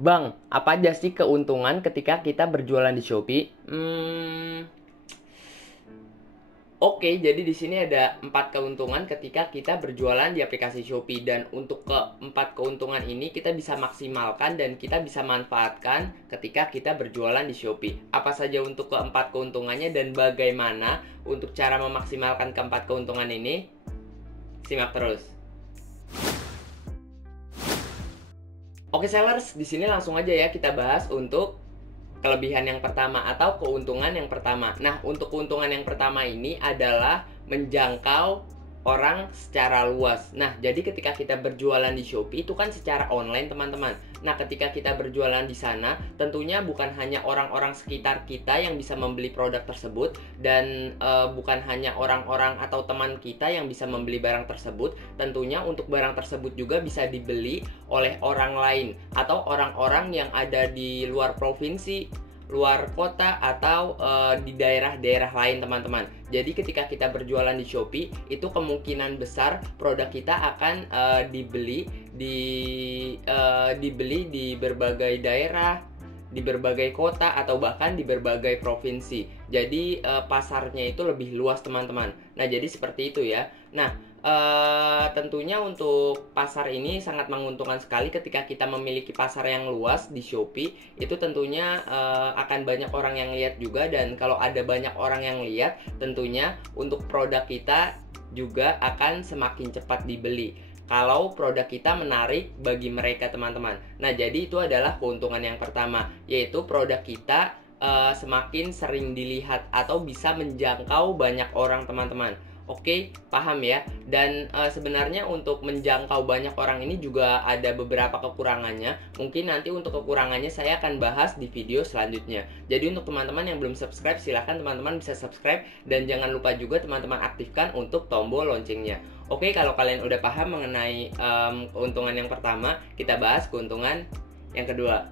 Bang, apa aja sih keuntungan ketika kita berjualan di Shopee? Oke, jadi di sini ada 4 keuntungan ketika kita berjualan di aplikasi Shopee, dan untuk keempat keuntungan ini kita bisa maksimalkan dan kita bisa manfaatkan ketika kita berjualan di Shopee. Apa saja untuk keempat keuntungannya dan bagaimana untuk cara memaksimalkan keempat keuntungan ini? Simak terus. Oke sellers, di sini langsung aja ya kita bahas untuk kelebihan yang pertama atau keuntungan yang pertama. Nah, untuk keuntungan yang pertama ini adalah menjangkau orang secara luas. Nah, jadi ketika kita berjualan di Shopee itu kan secara online, teman-teman. Nah, ketika kita berjualan di sana, tentunya bukan hanya orang-orang sekitar kita yang bisa membeli produk tersebut, dan bukan hanya orang-orang atau teman kita yang bisa membeli barang tersebut. Tentunya untuk barang tersebut juga bisa dibeli oleh orang lain atau orang-orang yang ada di luar provinsi, luar kota, atau di daerah-daerah lain, teman-teman. Jadi ketika kita berjualan di Shopee, itu kemungkinan besar produk kita akan dibeli di berbagai daerah, di berbagai kota, atau bahkan di berbagai provinsi. Jadi pasarnya itu lebih luas, teman-teman. Nah, jadi seperti itu ya. Nah, tentunya untuk pasar ini sangat menguntungkan sekali ketika kita memiliki pasar yang luas di Shopee. Itu tentunya akan banyak orang yang lihat juga, dan kalau ada banyak orang yang lihat, tentunya untuk produk kita juga akan semakin cepat dibeli kalau produk kita menarik bagi mereka, teman-teman. Nah, jadi itu adalah keuntungan yang pertama, yaitu produk kita semakin sering dilihat atau bisa menjangkau banyak orang, teman-teman. Oke, paham ya. Dan sebenarnya untuk menjangkau banyak orang ini juga ada beberapa kekurangannya. Mungkin nanti untuk kekurangannya saya akan bahas di video selanjutnya. Jadi untuk teman-teman yang belum subscribe, silahkan teman-teman bisa subscribe. Dan jangan lupa juga teman-teman aktifkan untuk tombol loncengnya. Oke, kalau kalian udah paham mengenai keuntungan yang pertama, kita bahas keuntungan yang kedua.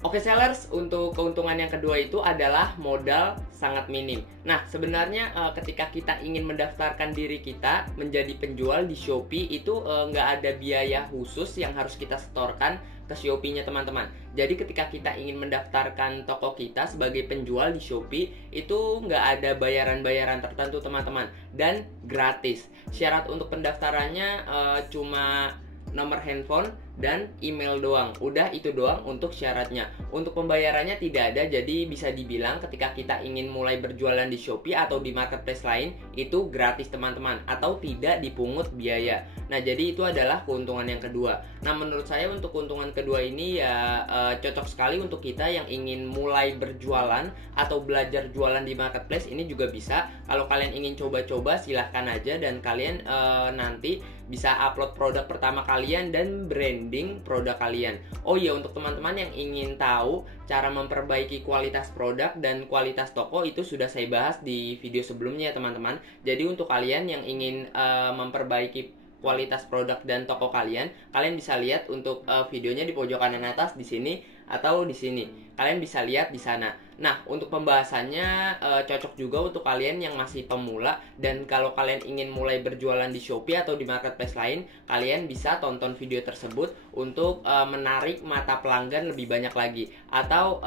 Oke sellers, untuk keuntungan yang kedua itu adalah modal sangat minim. Nah, sebenarnya ketika kita ingin mendaftarkan diri kita menjadi penjual di Shopee itu nggak ada biaya khusus yang harus kita setorkan ke Shopee-nya, teman-teman. Jadi ketika kita ingin mendaftarkan toko kita sebagai penjual di Shopee itu nggak ada bayaran-bayaran tertentu, teman-teman, dan gratis. Syarat untuk pendaftarannya cuma nomor handphone dan email doang. Udah itu doang untuk syaratnya. Untuk pembayarannya tidak ada, jadi bisa dibilang ketika kita ingin mulai berjualan di Shopee atau di marketplace lain itu gratis, teman-teman, atau tidak dipungut biaya. Nah, jadi itu adalah keuntungan yang kedua. Nah, menurut saya untuk keuntungan kedua ini ya cocok sekali untuk kita yang ingin mulai berjualan atau belajar jualan di marketplace. Ini juga bisa. Kalau kalian ingin coba-coba silahkan aja, dan kalian nanti bisa upload produk pertama kalian dan branding produk kalian. Oh iya, untuk teman-teman yang ingin tahu cara memperbaiki kualitas produk dan kualitas toko, itu sudah saya bahas di video sebelumnya ya, teman-teman. Jadi untuk kalian yang ingin memperbaiki kualitas produk dan toko kalian bisa lihat untuk videonya di pojok kanan atas di sini atau di sini. Kalian bisa lihat di sana. Nah, untuk pembahasannya cocok juga untuk kalian yang masih pemula, dan kalau kalian ingin mulai berjualan di Shopee atau di marketplace lain, kalian bisa tonton video tersebut untuk menarik mata pelanggan lebih banyak lagi, atau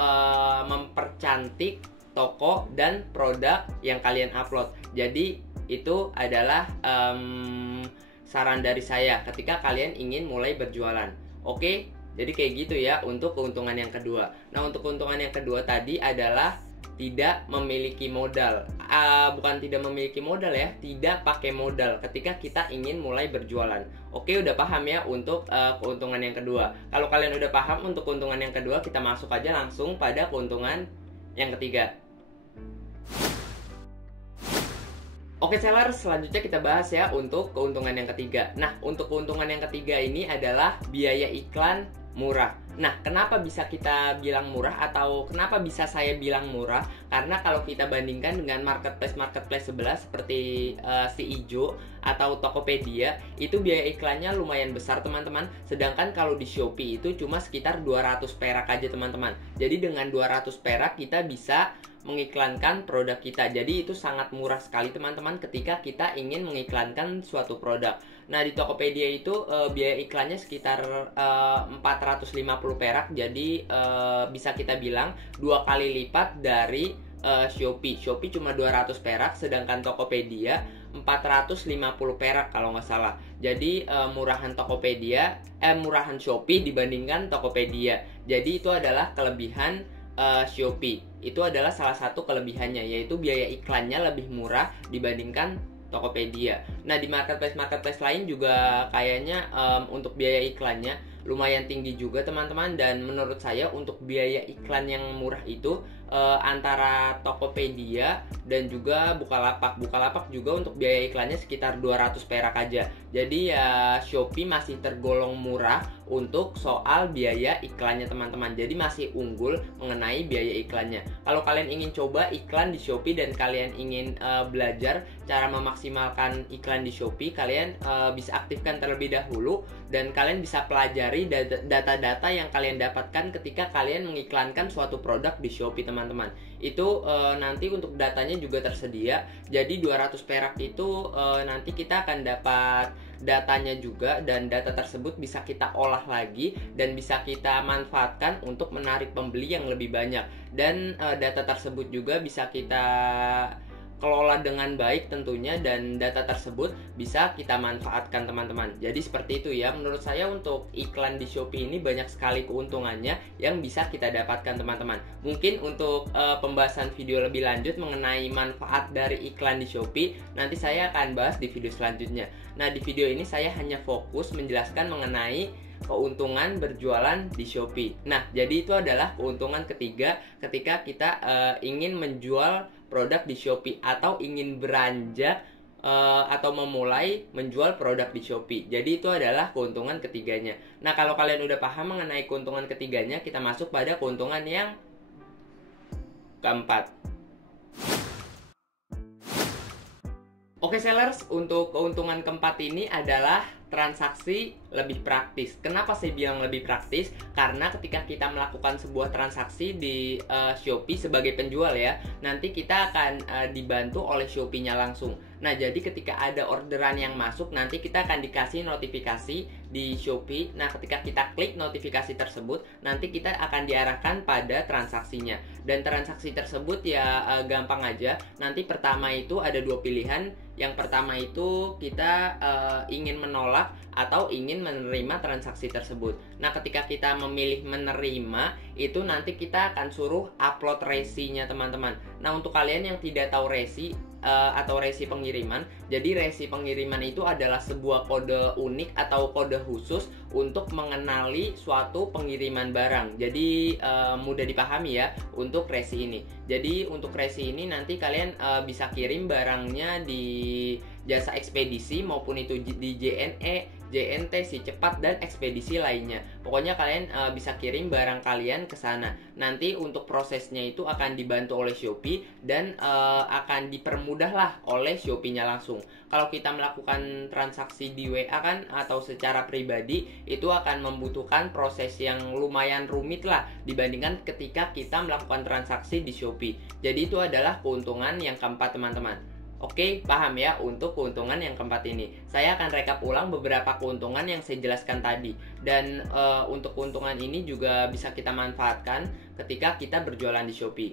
mempercantik toko dan produk yang kalian upload. Jadi itu adalah saran dari saya ketika kalian ingin mulai berjualan. Oke, jadi kayak gitu ya untuk keuntungan yang kedua. Nah, untuk keuntungan yang kedua tadi adalah tidak memiliki modal. Bukan tidak memiliki modal ya, tidak pakai modal ketika kita ingin mulai berjualan. Oke, udah paham ya untuk keuntungan yang kedua. Kalau kalian udah paham untuk keuntungan yang kedua, kita masuk aja langsung pada keuntungan yang ketiga. Oke sellers, selanjutnya kita bahas ya untuk keuntungan yang ketiga. Nah, untuk keuntungan yang ketiga ini adalah biaya iklan murah. Nah, kenapa bisa kita bilang murah atau kenapa bisa saya bilang murah? Karena kalau kita bandingkan dengan marketplace sebelah seperti Si Ijo atau Tokopedia, itu biaya iklannya lumayan besar, teman-teman. Sedangkan kalau di Shopee itu cuma sekitar 200 perak aja, teman-teman. Jadi dengan 200 perak kita bisa mengiklankan produk kita. Jadi itu sangat murah sekali teman-teman ketika kita ingin mengiklankan suatu produk. Nah, di Tokopedia itu biaya iklannya sekitar 450 perak. Jadi bisa kita bilang 2 kali lipat dari Shopee. Shopee cuma 200 perak, sedangkan Tokopedia 450 perak kalau nggak salah. Jadi murahan murahan Shopee dibandingkan Tokopedia. Jadi itu adalah kelebihan Shopee. Itu adalah salah satu kelebihannya, yaitu biaya iklannya lebih murah dibandingkan Tokopedia. Nah, di marketplace lain juga kayaknya untuk biaya iklannya lumayan tinggi juga teman-teman. Dan menurut saya untuk biaya iklan yang murah itu antara Tokopedia dan juga Bukalapak. Bukalapak juga untuk biaya iklannya sekitar 200 perak aja. Jadi ya Shopee masih tergolong murah untuk soal biaya iklannya teman-teman. Jadi masih unggul mengenai biaya iklannya. Kalau kalian ingin coba iklan di Shopee dan kalian ingin belajar cara memaksimalkan iklan di Shopee, kalian bisa aktifkan terlebih dahulu dan kalian bisa pelajari data-data yang kalian dapatkan ketika kalian mengiklankan suatu produk di Shopee teman-teman. Itu nanti untuk datanya juga tersedia. Jadi 200 perak itu nanti kita akan dapat datanya juga, dan data tersebut bisa kita olah lagi dan bisa kita manfaatkan untuk menarik pembeli yang lebih banyak. Dan data tersebut juga bisa kita kelola dengan baik tentunya, dan data tersebut bisa kita manfaatkan teman-teman. Jadi seperti itu ya, menurut saya untuk iklan di Shopee ini banyak sekali keuntungannya yang bisa kita dapatkan teman-teman. Mungkin untuk pembahasan video lebih lanjut mengenai manfaat dari iklan di Shopee, nanti saya akan bahas di video selanjutnya. Nah, di video ini saya hanya fokus menjelaskan mengenai keuntungan berjualan di Shopee. Nah, jadi itu adalah keuntungan ketiga ketika kita ingin menjual produk di Shopee atau ingin beranjak atau memulai menjual produk di Shopee. Jadi itu adalah keuntungan ketiganya. Nah, kalau kalian udah paham mengenai keuntungan ketiganya, kita masuk pada keuntungan yang keempat. Oke sellers, untuk keuntungan keempat ini adalah transaksi lebih praktis. Kenapa saya bilang lebih praktis? Karena ketika kita melakukan sebuah transaksi di Shopee sebagai penjual ya, nanti kita akan dibantu oleh Shopee-nya langsung. Nah, jadi ketika ada orderan yang masuk, nanti kita akan dikasih notifikasi di Shopee. Nah, ketika kita klik notifikasi tersebut, nanti kita akan diarahkan pada transaksinya. Dan transaksi tersebut ya gampang aja. Nanti pertama itu ada dua pilihan. Yang pertama itu kita ingin menolak atau ingin menerima transaksi tersebut. Nah, ketika kita memilih menerima, itu nanti kita akan suruh upload resinya teman-teman. Nah, untuk kalian yang tidak tahu resi atau resi pengiriman, jadi resi pengiriman itu adalah sebuah kode unik atau kode khusus untuk mengenali suatu pengiriman barang. Jadi mudah dipahami ya untuk resi ini. Jadi untuk resi ini nanti kalian bisa kirim barangnya di jasa ekspedisi maupun itu di JNE, JNT, Si Cepat, dan ekspedisi lainnya. Pokoknya kalian bisa kirim barang kalian ke sana. Nanti untuk prosesnya itu akan dibantu oleh Shopee dan akan dipermudah lah oleh Shopee-nya langsung. Kalau kita melakukan transaksi di WA kan atau secara pribadi, itu akan membutuhkan proses yang lumayan rumit lah dibandingkan ketika kita melakukan transaksi di Shopee. Jadi itu adalah keuntungan yang keempat teman-teman. Oke, paham ya untuk keuntungan yang keempat ini. Saya akan rekap ulang beberapa keuntungan yang saya jelaskan tadi. Dan untuk keuntungan ini juga bisa kita manfaatkan ketika kita berjualan di Shopee.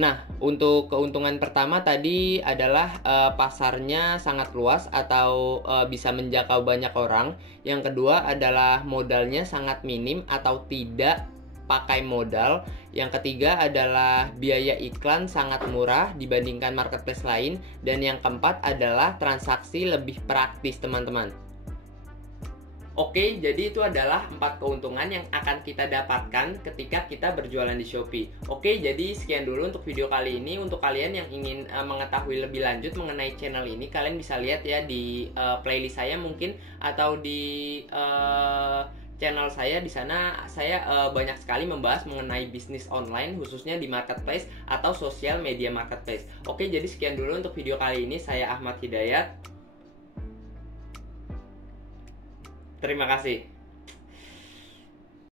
Nah, untuk keuntungan pertama tadi adalah pasarnya sangat luas atau bisa menjangkau banyak orang. Yang kedua adalah modalnya sangat minim atau tidak pakai modal. Yang ketiga adalah biaya iklan sangat murah dibandingkan marketplace lain. Dan yang keempat adalah transaksi lebih praktis teman-teman. Oke, jadi itu adalah 4 keuntungan yang akan kita dapatkan ketika kita berjualan di Shopee. Oke, jadi sekian dulu untuk video kali ini. Untuk kalian yang ingin mengetahui lebih lanjut mengenai channel ini, kalian bisa lihat ya di playlist saya mungkin, atau di channel saya. Di sana saya banyak sekali membahas mengenai bisnis online, khususnya di marketplace atau sosial media marketplace. Oke, jadi sekian dulu untuk video kali ini. Saya Ahmad Hidayat. Terima kasih.